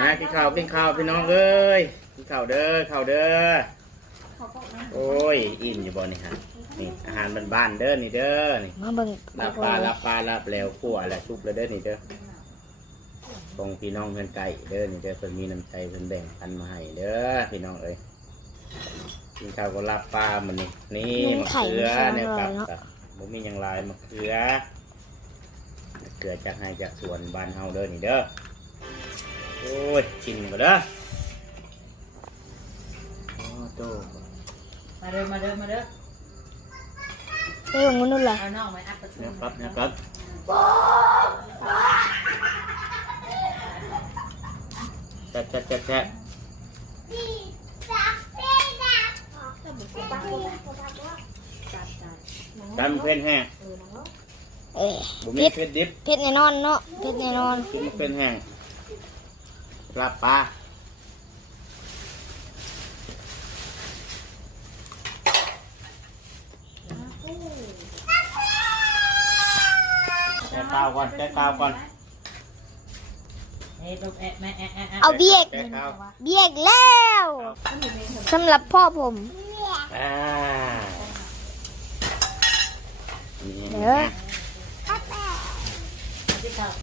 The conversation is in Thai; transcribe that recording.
นะกินข้าวพี่น้องเอ้ยกินข้าวเด้อโอ้ยอิ่มอยู่บ่นี่ฮะนี่อาหารบ้านๆเด้อนี่เด้อนี่ มาเบิ่ง ลาบปลาแล้วคั่วแล้วชุบแล้วเด้อนี่เด้อของพี่น้องเพื่อนไก่เด้อนี่เด้อเพิ่นมีน้ำใจเพิ่นแบ่งปันมาให้เด้อพี่น้องเอ้ยกินข้าวกับลาบปลามันนี่มะเขือเนี่ยครับบ่มีหยังหลายมะเขือจากให้จากสวนบ้านเฮาเด้อนี่เด้อโอ้ยกินบ่เด้อโอ้โต มาเด้อ ไปเบิ่งมันนู่นล่ะ เอาน้องไว้อัพประตู นะครับแจ๊ะตำเผ็ดแห้ง เอ้ย บุมีเผ็ดดิบ เผ็ดแน่นอนเนาะเผ็ดแน่นอน กินเผ็ดแห้งลาบปลาแก้ข้าวก่อน เฮ้ยลูกแอะแม่แอะ เอาเบียก แก้ข้าว เบียกแล้วสำหรับพ่อผม อ่า เด้อ ที่เก่า